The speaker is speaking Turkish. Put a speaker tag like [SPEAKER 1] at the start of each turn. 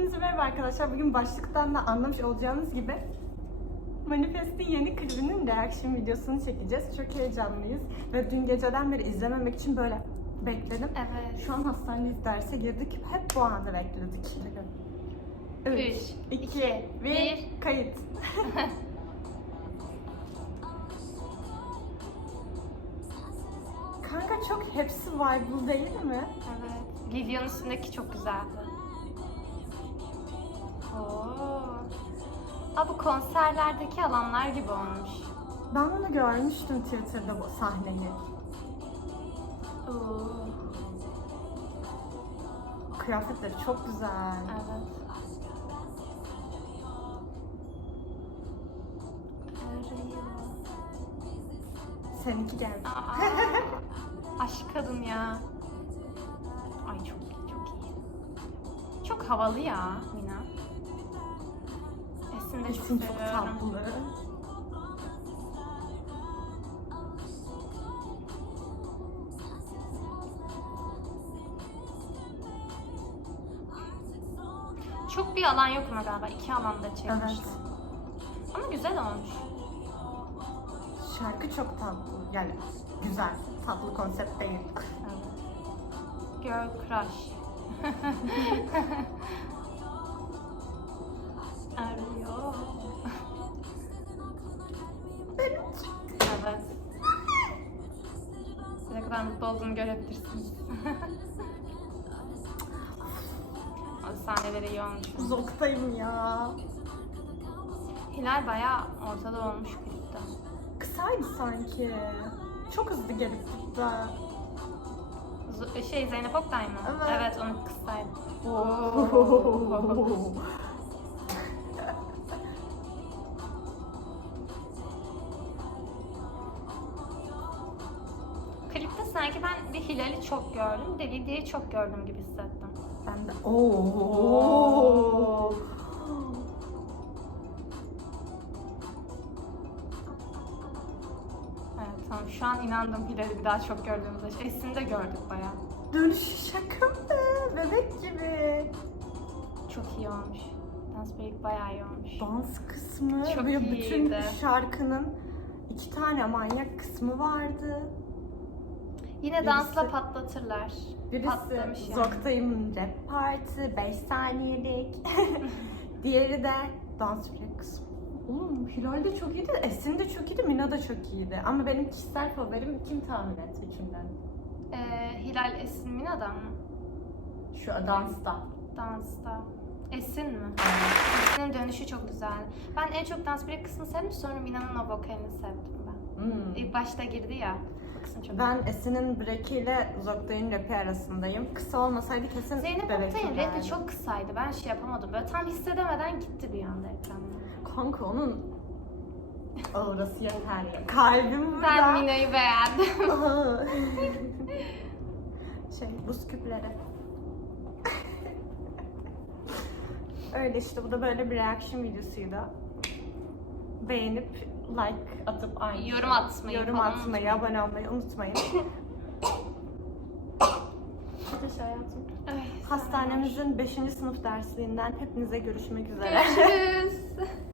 [SPEAKER 1] Hepinize merhaba arkadaşlar. Bugün başlıktan da anlamış olacağınız gibi Manifest'in yeni klibinin reaction videosunu çekeceğiz. Çok heyecanlıyız. Ve dün geceden beri izlememek için böyle bekledim.
[SPEAKER 2] Evet.
[SPEAKER 1] Şu an hastanedeyiz derse girdik. Hep bu anı bekledik. 3,
[SPEAKER 2] Üç,
[SPEAKER 1] 2,
[SPEAKER 2] iki,
[SPEAKER 1] 1,
[SPEAKER 2] bir.
[SPEAKER 1] kayıt. Kanka çok hepsi vibe'lı değil mi?
[SPEAKER 2] Evet. Lilya'nın üstündeki çok güzeldi. Aa, bu konserlerdeki alanlar gibi olmuş.
[SPEAKER 1] Ben bunu görmüştüm Twitter'da bu sahneyi.
[SPEAKER 2] Oo.
[SPEAKER 1] Kıyafetleri çok güzel.
[SPEAKER 2] Evet.
[SPEAKER 1] Seninki geldi.
[SPEAKER 2] Aa, aşk kadın ya. Ay çok çok iyi. Çok havalı ya Mina. Esin de çok
[SPEAKER 1] çok
[SPEAKER 2] seviyorum.
[SPEAKER 1] tatlı.
[SPEAKER 2] Çok bir alan yok ama galiba. iki alanda çekmişler.
[SPEAKER 1] Evet.
[SPEAKER 2] Ama güzel olmuş.
[SPEAKER 1] Şarkı çok tatlı. Yani güzel. Tatlı konsept değil.
[SPEAKER 2] Evet. Girl crush. ne kadar mutlu olduğunu görebilirsiniz. o sahneleri iyi olmuş.
[SPEAKER 1] zoktayım ya.
[SPEAKER 2] Hilal bayağı ortada olmuş klipte.
[SPEAKER 1] Kısaydı sanki. Çok hızlı gelip gitti.
[SPEAKER 2] Z- şey Zeynep Oktay mı?
[SPEAKER 1] Evet.
[SPEAKER 2] Evet onu kıssaydı. Klipte sanki ben bir Hilal'i çok gördüm, de Lidya'yı çok gördüm gibi hissettim.
[SPEAKER 1] ben de ooo.
[SPEAKER 2] Evet tamam şu an inandım Hilal'i bir daha çok gördüğümüzde. Şey, Esin'i de gördük bayağı.
[SPEAKER 1] Dönüşü şaka mı? Bebek gibi.
[SPEAKER 2] Çok iyi olmuş. Dans Break bayağı iyi olmuş.
[SPEAKER 1] Dans kısmı
[SPEAKER 2] Çok
[SPEAKER 1] ve bütün
[SPEAKER 2] iyiydi.
[SPEAKER 1] şarkının iki tane manyak kısmı vardı.
[SPEAKER 2] Yine
[SPEAKER 1] Birisi-
[SPEAKER 2] dansla patlatırlar.
[SPEAKER 1] Birisi
[SPEAKER 2] Patlamış yani.
[SPEAKER 1] Zoktay'ın rap parti 5 saniyelik. Diğeri de dans kısmı. Oğlum Hilal de çok iyiydi, Esin de çok iyiydi, Mina da çok iyiydi. Ama benim kişisel favorim kim tahmin et üçünden?
[SPEAKER 2] Ee, Hilal Esin Mina'dan mı?
[SPEAKER 1] Şu dansta.
[SPEAKER 2] Dansta. Esin mi? Esin'in dönüşü çok güzel. Ben en çok dans break kısmını sevdim sonra Mina'nın o vokalini sevdim ben.
[SPEAKER 1] Hmm.
[SPEAKER 2] İlk başta girdi ya. O kısım çok
[SPEAKER 1] Ben Esin'in break'i ile Zoktay'ın rapi arasındayım. Kısa olmasaydı kesin
[SPEAKER 2] Zeynep
[SPEAKER 1] bebek
[SPEAKER 2] Oktay'ın rapi çok kısaydı. Ben şey yapamadım. Böyle tam hissedemeden gitti bir anda ekranda.
[SPEAKER 1] Kanka onun orası yeter ya. Kalbim burada.
[SPEAKER 2] Ben Mina'yı beğendim.
[SPEAKER 1] Şey, buz küpleri. Öyle işte bu da böyle bir reaction videosuydu. Beğenip like atıp aynı
[SPEAKER 2] Yorum atmayı
[SPEAKER 1] yorum
[SPEAKER 2] falan
[SPEAKER 1] atmayı, abone olmayı unutmayın. Hadi hayatım.
[SPEAKER 2] Ay,
[SPEAKER 1] Hastanemizin 5. sınıf dersliğinden hepinize görüşmek üzere.
[SPEAKER 2] Görüşürüz.